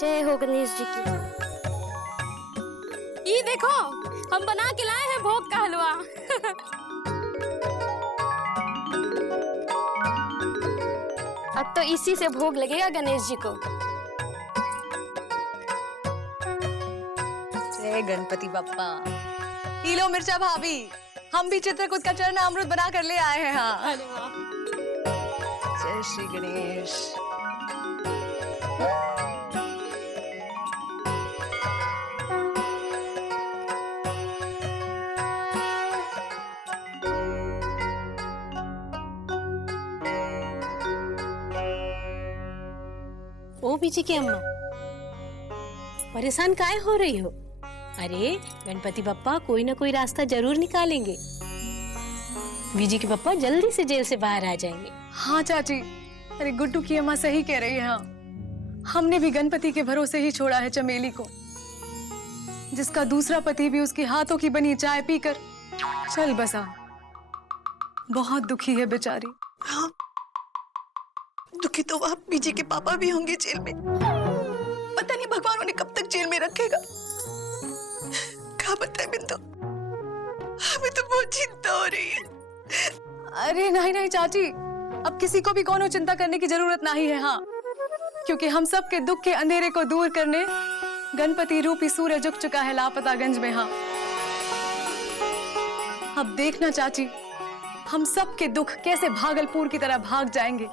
जय हो गणेश जी की। ये देखो, हम बना के लाए हैं भोग का हलवा। अब तो इसी से भोग लगेगा गणेश जी को। जय गणपति बप्पा। ये लो मिर्चा भाभी, हम भी चित्रकूट का चरण अमृत बना कर ले आए हैं। हाँ, जय श्री गणेश। ओ बीजी की अम्मा, परेशान काहे हो रही हो? अरे गणपति बप्पा कोई ना कोई रास्ता जरूर निकालेंगे। बीजी के पप्पा जल्दी से जेल से बाहर आ जाएंगे। हाँ चाची, अरे गुड्डू की अम्मा सही कह रही है। हाँ, हमने भी गणपति के भरोसे ही छोड़ा है चमेली को, जिसका दूसरा पति भी उसके हाथों की बनी चाय पीकर चल बसा। बहुत दुखी है बेचारी। हाँ, दुखी तो वह बीजी के पापा भी होंगे जेल में। पता नहीं भगवान उन्हें कब तक जेल में रखेगा। क्या बताए बिंदु, हमें तो बहुत चिंता हो रही है। अरे नहीं नहीं चाची, अब किसी को भी कोनो चिंता करने की जरूरत नहीं है। हाँ, क्योंकि हम सब के दुख के अंधेरे को दूर करने गणपति रूपी सूरज उग चुका है लापतागंज में। हाँ, अब देखना चाची, हम सब के दुख कैसे भागलपुर की तरह भाग जाएंगे,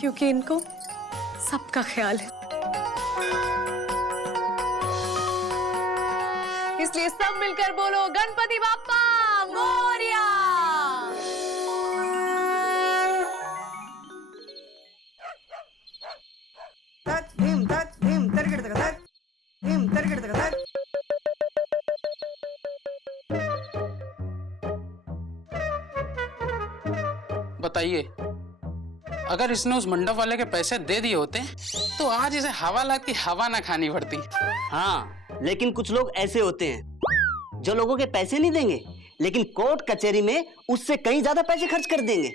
क्योंकि इनको सबका ख्याल है। इसलिए सब मिलकर बोलो गणपति बाप्पा मोरया। बताइए, अगर इसने उस मंडप वाले के पैसे दे दिए होते तो आज इसे हवाला की हवा ना खानी पड़ती। हाँ, लेकिन कुछ लोग ऐसे होते हैं जो लोगों के पैसे नहीं देंगे, लेकिन कोर्ट कचहरी में उससे कहीं ज्यादा पैसे खर्च कर देंगे।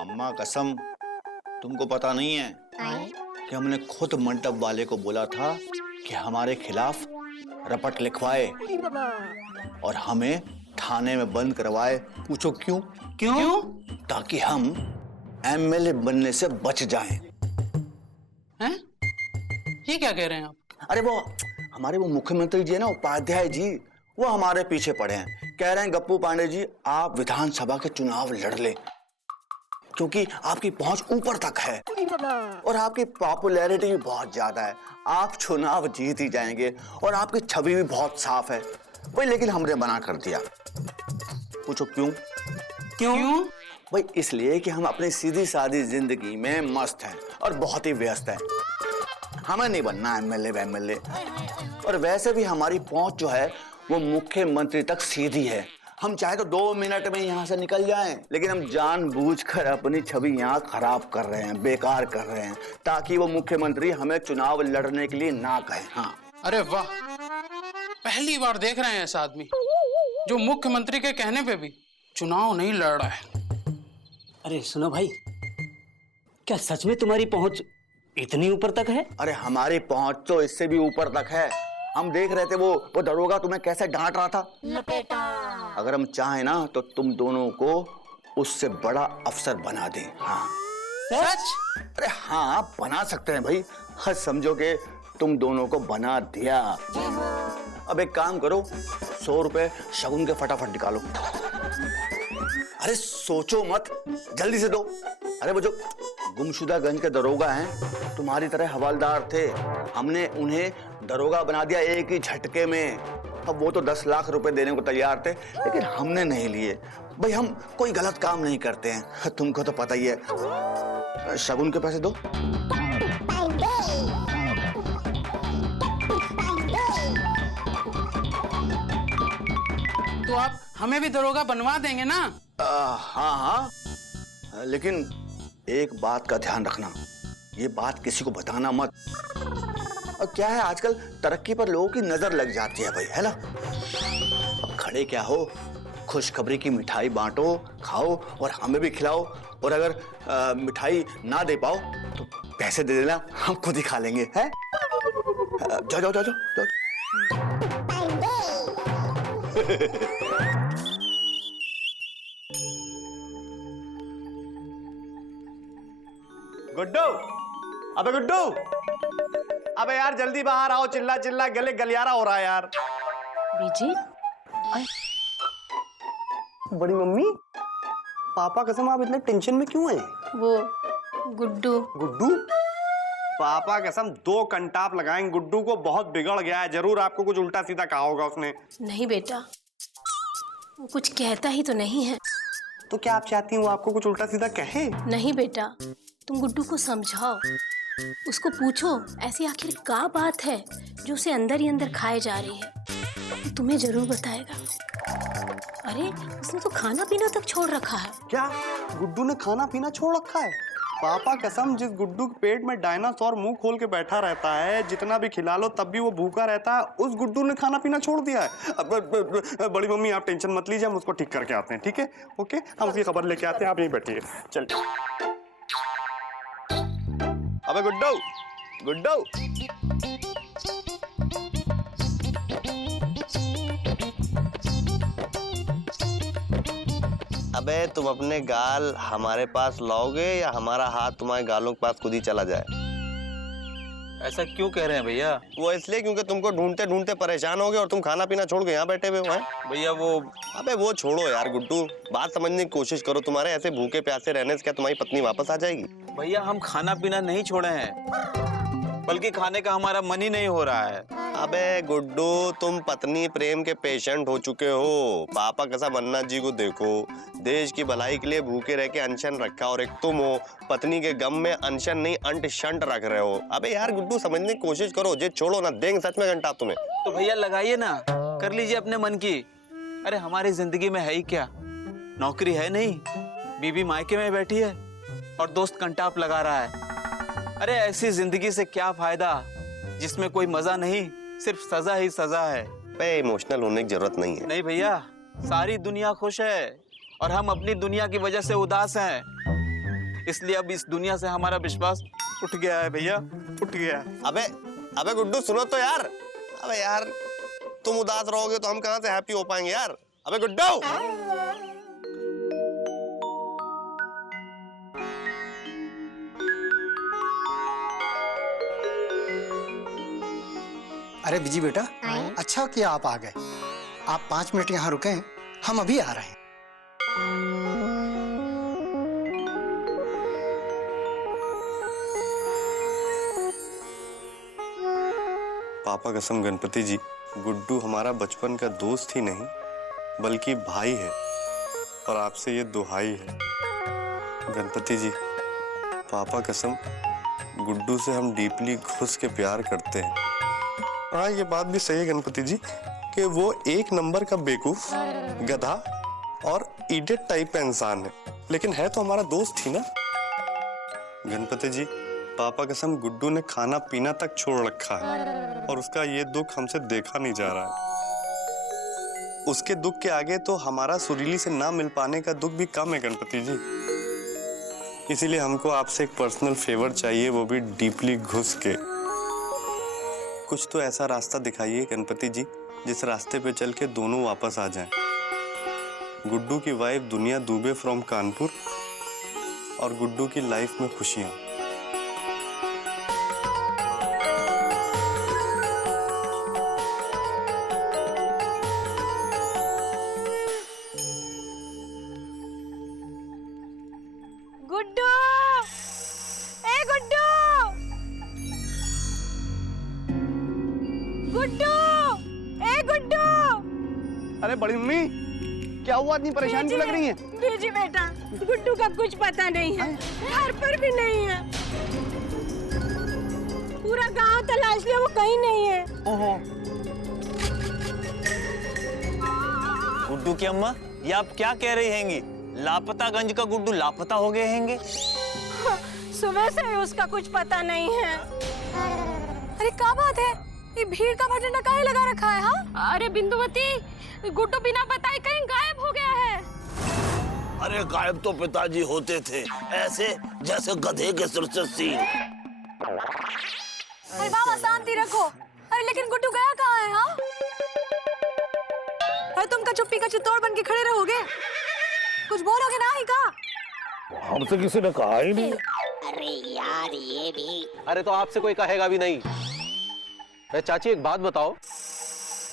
अम्मा कसम, तुमको पता नहीं है कि हमने खुद मंडप वाले को बोला था कि हमारे खिलाफ रपट लिखवाए और हमें थाने में बंद करवाए। पूछो क्यों? क्यों? ताकि हम एमएलए बनने से बच जाएं। हैं? ये क्या कह रहे हैं आप? अरे वो हमारे मुख्यमंत्री जी है ना, उपाध्याय जी, वो हमारे पीछे पड़े हैं। कह रहे हैं गप्पू पांडे जी, आप विधानसभा के चुनाव लड़ ले, क्योंकि आपकी पहुंच ऊपर तक है और आपकी पॉपुलैरिटी भी बहुत ज्यादा है। आप चुनाव जीत ही जाएंगे और आपकी छवि भी बहुत साफ है। वही, लेकिन हमने मना कर दिया। पूछो क्यों? क्यों? भाई इसलिए कि हम अपनी सीधी सादी जिंदगी में मस्त हैं और बहुत ही व्यस्त हैं। हमें नहीं बनना एमएलए। और वैसे भी हमारी पहुंच जो है वो मुख्यमंत्री तक सीधी है। हम चाहे तो 2 मिनट में यहाँ से निकल जाएं, लेकिन हम जानबूझकर अपनी छवि यहाँ खराब कर रहे हैं, बेकार कर रहे हैं, ताकि वो मुख्यमंत्री हमें चुनाव लड़ने के लिए ना कहे। हाँ, अरे वाह, पहली बार देख रहे हैं ऐसा आदमी जो मुख्यमंत्री के कहने पे भी चुनाव नहीं लड़ रहा है। अरे सुनो भाई, क्या सच में तुम्हारी पहुंच इतनी ऊपर तक है? अरे हमारी पहुंच तो इससे भी ऊपर तक है। हम देख रहे थे वो दरोगा तुम्हें कैसे डांट रहा था। अगर हम चाहें ना तो तुम दोनों को उससे बड़ा अफसर बना दें। हाँ सच? अरे हाँ, बना सकते हैं भाई। हाँ, समझो कि तुम दोनों को बना दिया। अब एक काम करो, 100 रुपए शगुन के फटाफट निकालो। अरे सोचो मत, जल्दी से दो। अरे वो जो गुमशुदागंज के दरोगा हैं, तुम्हारी तरह हवालदार थे, हमने उन्हें दरोगा बना दिया एक ही झटके में। अब वो तो 10 लाख रुपए देने को तैयार थे, लेकिन हमने नहीं लिए। भाई हम कोई गलत काम नहीं करते हैं, तुमको तो पता ही है। शगुन के पैसे दो। तो आप हमें भी दरोगा बनवा देंगे ना? हाँ हाँ, लेकिन एक बात का ध्यान रखना, ये बात किसी को बताना मत। और क्या है, आजकल तरक्की पर लोगों की नजर लग जाती है भाई, है ना? अब खड़े क्या हो, खुशखबरी की मिठाई बांटो, खाओ और हमें भी खिलाओ। और अगर मिठाई ना दे पाओ तो पैसे दे देना, हम खुद ही खा लेंगे, हैं? जाओ जाओ जाओ जाओ। गुड्डू, अबे गुड्डू, अबे यार जल्दी बाहर आओ, चिल्ला चिल्ला गले गलियारा हो रहा है यार। बीजी, बड़ी मम्मी, पापा कसम आप इतने टेंशन में क्यों हैं? वो गुड्डू। गुड्डू, पापा कसम 2 कंटाप लगाएंगे, गुड्डू को बहुत बिगड़ गया है, जरूर आपको कुछ उल्टा सीधा कहा होगा उसने। नहीं बेटा, वो कुछ कहता ही तो नहीं है। तो क्या आप चाहती हैं वो आपको कुछ उल्टा सीधा कहे? नहीं बेटा, तुम गुड्डू को समझाओ, उसको पूछो ऐसी आखिर क्या बात है जो उसे अंदर ही अंदर खाए जा रही है, वो तुम्हें जरूर बताएगा। अरे उसने तो खाना पीना तक छोड़ रखा है। क्या गुड्डू ने खाना पीना छोड़ रखा है? पापा कसम, जिस गुड्डू के पेट में डायनासोर मुंह खोल के बैठा रहता है, जितना भी खिला लो तब भी वो भूखा रहता है, उस गुड्डू ने खाना पीना छोड़ दिया है। बड़ी मम्मी आप टेंशन मत लीजिए, हम उसको ठीक करके आते हैं, ठीक है? ओके, हम उसकी खबर लेके आते हैं, आप यहीं बैठिए। चल। अबे गुड्डू, गुड्डू, अबे तुम अपने गाल हमारे पास लाओगे या हमारा हाथ तुम्हारे गालों के पास खुद ही चला जाए? ऐसा क्यों कह रहे हैं भैया? वो इसलिए क्योंकि तुमको ढूंढते ढूंढते परेशान हो गए और तुम खाना पीना छोड़ के यहाँ बैठे हुए हो। भैया वो, अबे वो छोड़ो यार गुड्डू, बात समझने की कोशिश करो। तुम्हारे ऐसे भूखे प्यासे रहने से क्या तुम्हारी पत्नी वापस आ जाएगी? भैया हम खाना पीना नहीं छोड़े हैं, बल्कि खाने का हमारा मन ही नहीं हो रहा है। अबे गुड्डू, तुम पत्नी प्रेम के पेशेंट हो चुके हो। पापा कसम अन्ना जी को देखो, देश की भलाई के लिए भूखे रह के अनशन रखा, और एक तुम हो पत्नी के गम में अनशन नहीं अंट शंट रख रहे हो। अबे यार गुड्डू समझने की कोशिश करो, जे छोड़ो ना, देंगे सच में घंटा तुम्हें। तो भैया लगाइए ना, कर लीजिए अपने मन की। अरे हमारी जिंदगी में है ही क्या, नौकरी है नहीं, बीवी मायके में बैठी है और दोस्त कंटाप लगा रहा है। अरे ऐसी जिंदगी से क्या फायदा जिसमें कोई मजा नहीं, सिर्फ सजा ही सजा है। बे इमोशनल होने की जरूरत नहीं है। नहीं भैया, सारी दुनिया खुश है और हम अपनी दुनिया की वजह से उदास हैं, इसलिए अब इस दुनिया से हमारा विश्वास उठ गया है भैया, उठ गया है। अबे अबे गुड्डू सुनो तो यार, अबे यार तुम उदास रहोगे तो हम कहाँ से हैप्पी हो पाएंगे यार? अबे गुड्डू, अरे बिजी बेटा, अच्छा किया आप आ गए। आप 5 मिनट यहाँ रुके, हम अभी आ रहे हैं। पापा कसम गणपति जी, गुड्डू हमारा बचपन का दोस्त ही नहीं बल्कि भाई है, और आपसे ये दुहाई है गणपति जी, पापा कसम गुड्डू से हम डीपली घुस के प्यार करते हैं। हाँ ये बात भी सही है गणपति जी कि वो 1 नंबर का बेवकूफ, गधा और इडियट टाइप का इंसान है, लेकिन है तो हमारा दोस्त ही ना। गणपति जी, पापा कसम गुड्डू ने खाना पीना तक छोड़ रखा है और उसका ये दुख हमसे देखा नहीं जा रहा है। उसके दुख के आगे तो हमारा सुरीली से ना मिल पाने का दुख भी कम है गणपति जी। इसीलिए हमको आपसे एक पर्सनल फेवर चाहिए, वो भी डीपली घुस के। कुछ तो ऐसा रास्ता दिखाइए गणपति जी जिस रास्ते पे चल के दोनों वापस आ जाएं। गुड्डू की वाइफ दुनिया दुबे फ्रॉम कानपुर और गुड्डू की लाइफ में खुशियां। गुड्डू, ए गुड्डू, गुड्डू, ए गुड्डू। अरे बड़ी मम्मी, क्या हुआ, इतनी परेशान क्यों लग रही हैं? बीजी बेटा, गुड्डू का कुछ पता नहीं है, घर पर भी नहीं है। पूरा गांव तलाश लिया, वो कहीं नहीं है। ओहो। गुड्डू की अम्मा, ये आप क्या कह रही हैंगी? लापतागंज का गुड्डू लापता हो गए हैंगे? सुबह से ही उसका कुछ पता नहीं है। अरे क्या बात है, ये भीड़ का भटंडा काहे लगा रखा है? हाँ, अरे बिंदुवती, गुड्डू बिना बताए कहीं गायब हो गया है। अरे गायब तो पिताजी होते थे, ऐसे जैसे गधे के सिर से सींग। अरे मामा शांति रखो। अरे लेकिन गुड्डू गया कहाँ है? हाँ, अरे तुम का चुप्पी का चित्तौड़ बन के खड़े रहोगे? कुछ बोलोगे ना ही का? हमसे किसी ने कहा ही नहीं। अरे यार ये भी। अरे तो आपसे कोई कहेगा भी नहीं। चाची एक बात बताओ,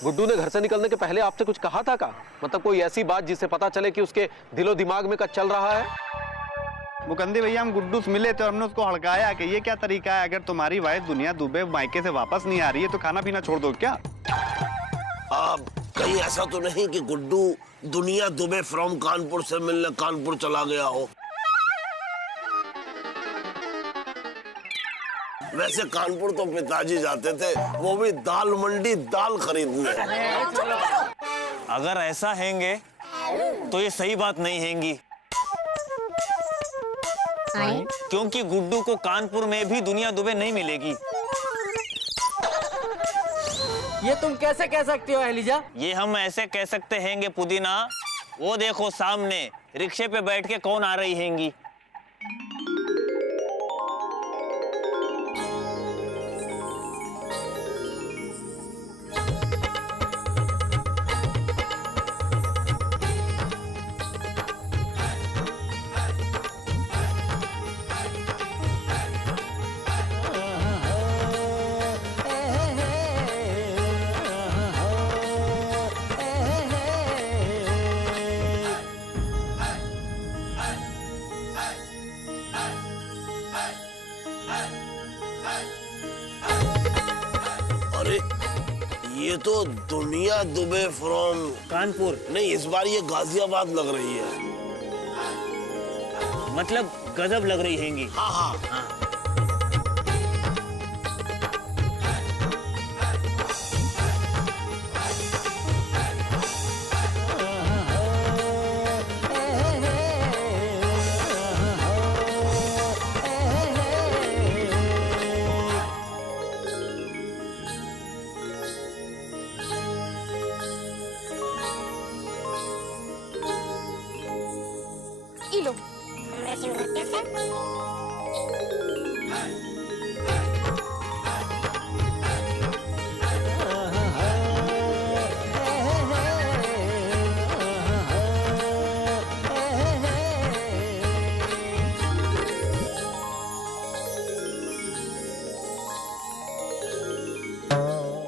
गुड्डू ने घर से निकलने के पहले आपसे कुछ कहा था का? मतलब कोई ऐसी बात जिससे पता चले कि उसके दिलो दिमाग में कुछ चल रहा है? मुकंदी भैया, हम गुड्डू से मिले थे और हमने उसको हड़काया कि ये क्या तरीका है, अगर तुम्हारी वाइफ दुनिया दुबे मायके से वापस नहीं आ रही है तो खाना पीना छोड़ दो क्या? अब कहीं ऐसा तो नहीं कि गुड्डू दुनिया दुबे फ्रॉम कानपुर से मिलने कानपुर चला गया हो? वैसे कानपुर तो पिताजी जाते थे, वो भी दाल मंडी दाल खरीदने। अगर ऐसा हैंगे तो ये सही बात नहीं हैंगी, क्योंकि गुड्डू को कानपुर में भी दुनिया दुबे नहीं मिलेगी। ये तुम कैसे कह सकती हो एलिजा? ये हम ऐसे कह सकते हैंगे पुदीना, वो देखो सामने रिक्शे पे बैठ के कौन आ रही हैंगी। ये तो दुनिया दुबे फ्रॉम कानपुर नहीं, इस बार ये गाजियाबाद लग रही है। मतलब गजब लग रही हैंगी। हाँ हाँ। लो।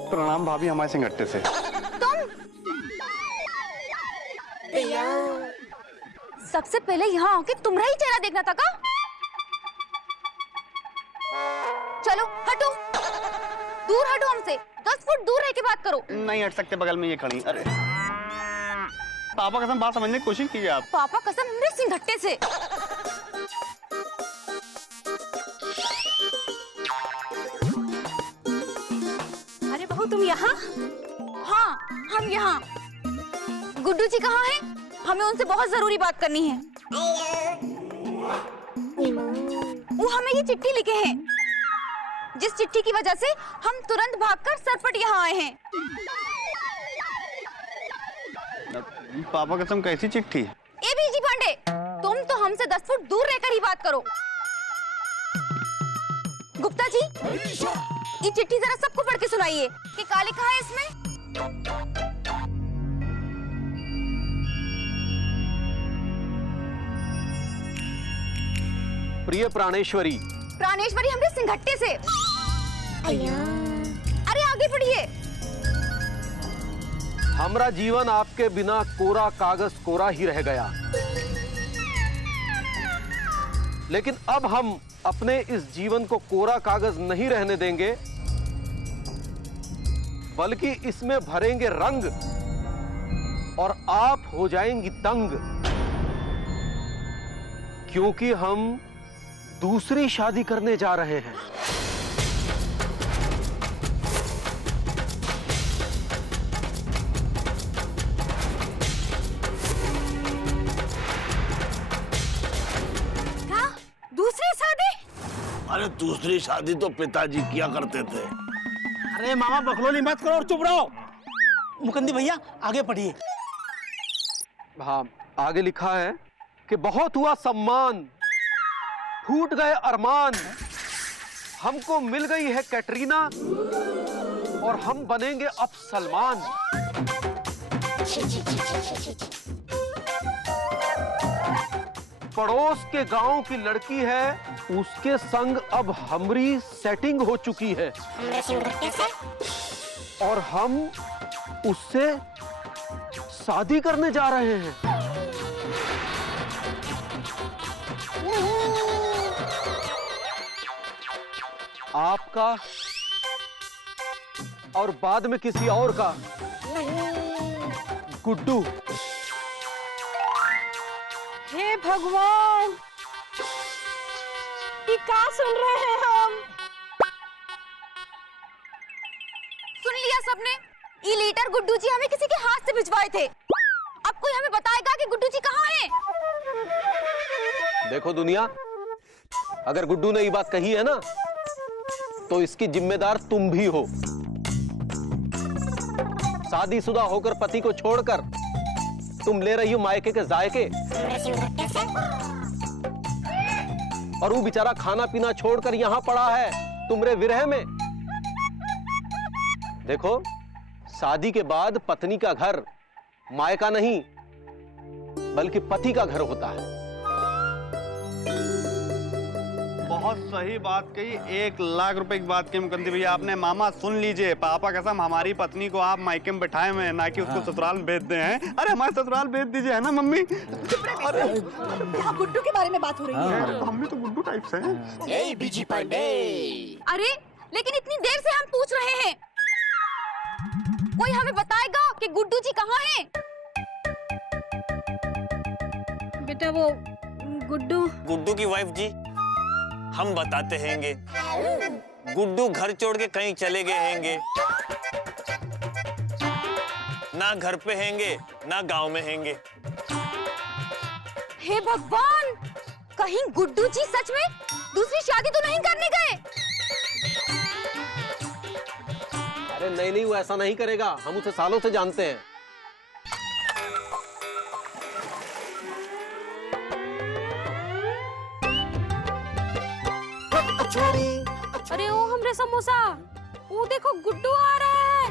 प्रणाम भाभी, हमारे सिंगट्टे से। सबसे पहले यहाँ आके तुम्हारा ही चेहरा देखना था का? चलो हटो, दूर हटो हमसे, 10 फुट दूर रह के बात करो। नहीं हट सकते, बगल में ये खड़ी। अरे पापा कसम, बात समझने की कोशिश कीजिए आप। पापा कसम मेरे सिंघट्टे से। अरे बहू तुम यहाँ? हाँ हम यहाँ। गुड्डू जी कहाँ हैं? हमें उनसे बहुत जरूरी बात करनी है। वो हमें ये चिट्ठी लिखे हैं, जिस चिट्ठी की वजह से हम तुरंत भागकर सरपट यहाँ आए हैं। पापा कसम, कैसी चिट्ठी? ए बीजी पांडे, तुम तो हमसे 10 फुट दूर रहकर ही बात करो। गुप्ता जी, ये चिट्ठी जरा सबको पढ़ के सुनाइए कि क्या लिखा है इसमें। प्रिय प्राणेश्वरी। प्राणेश्वरी हमरे सिंघट्टे से। अरे आगे पढ़िए। हमारा जीवन आपके बिना कोरा कागज कोरा ही रह गया, लेकिन अब हम अपने इस जीवन को कोरा कागज नहीं रहने देंगे, बल्कि इसमें भरेंगे रंग और आप हो जाएंगी दंग। क्योंकि हम दूसरी शादी करने जा रहे हैं। क्या? दूसरी शादी? अरे दूसरी शादी तो पिताजी किया करते थे। अरे मामा बकलोली मत करो और चुप रहो। मुकंदी भैया आगे पढ़िए। हाँ, आगे लिखा है कि बहुत हुआ सम्मान, फूट गए अरमान, हमको मिल गई है कैटरीना और हम बनेंगे अब सलमान। पड़ोस के गांव की लड़की है, उसके संग अब हमरी सेटिंग हो चुकी है और हम उससे शादी करने जा रहे हैं। आपका और बाद में किसी और का। गुड्डू। हे भगवान, ये क्या सुन रहे हैं हम? सुन लिया सबने? ये लेटर गुड्डू जी हमें किसी के हाथ से भिजवाए थे। अब कोई हमें बताएगा कि गुड्डू जी कहाँ हैं? देखो दुनिया, अगर गुड्डू ने ये बात कही है ना, तो इसकी जिम्मेदार तुम भी हो। शादीशुदा होकर पति को छोड़कर तुम ले रही हो मायके के जायके, और वो बेचारा खाना पीना छोड़कर यहां पड़ा है तुम्हारे विरह में। देखो, शादी के बाद पत्नी का घर मायका नहीं बल्कि पति का घर होता है। बहुत सही बात कही, 1,00,000 रुपए की बात कही मुकंदी भैया आपने। मामा सुन लीजिए, पापा कसम हमारी पत्नी को आप मायके में बैठाए हुए हैं, ना कि उसको ससुराल में भेज दे हैं। अरे हमारे ससुराल भेज दीजिए, है ना मम्मी? अरे यहाँ गुड्डू के बारे में बात हो रही है। हम भी तो गुड्डू टाइप से हैं। बीजी पांडे। अरे लेकिन इतनी देर से हम पूछ रहे हैं, कोई हमें बताएगा कि गुड्डू जी कहाँ हैं? बेटा वो गुड्डू की वाइफ जी, हम बताते हैंगे। गुड्डू घर छोड़ के कहीं चले गए हैंगे, ना घर पे हैंगे ना गांव में हैंगे। हे भगवान, कहीं गुड्डू जी सच में दूसरी शादी तो नहीं करने गए? अरे नहीं नहीं, वो ऐसा नहीं करेगा, हम उसे सालों से जानते हैं। अरे ओ हमरे समोसा, वो देखो गुड्डू आ रहा है।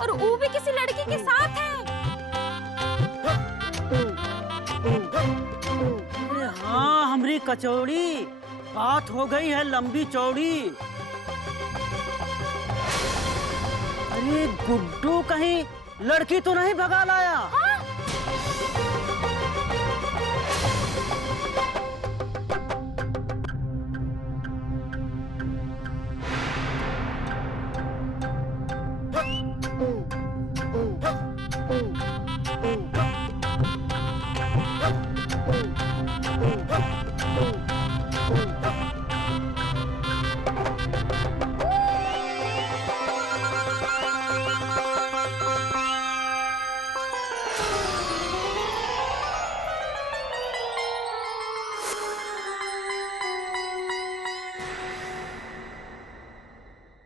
और वो भी किसी लड़की के साथ है। अरे हाँ, हमरी कचौड़ी, बात हो गई है लंबी चौड़ी। अरे गुड्डू कहीं लड़की तो नहीं भगा लाया?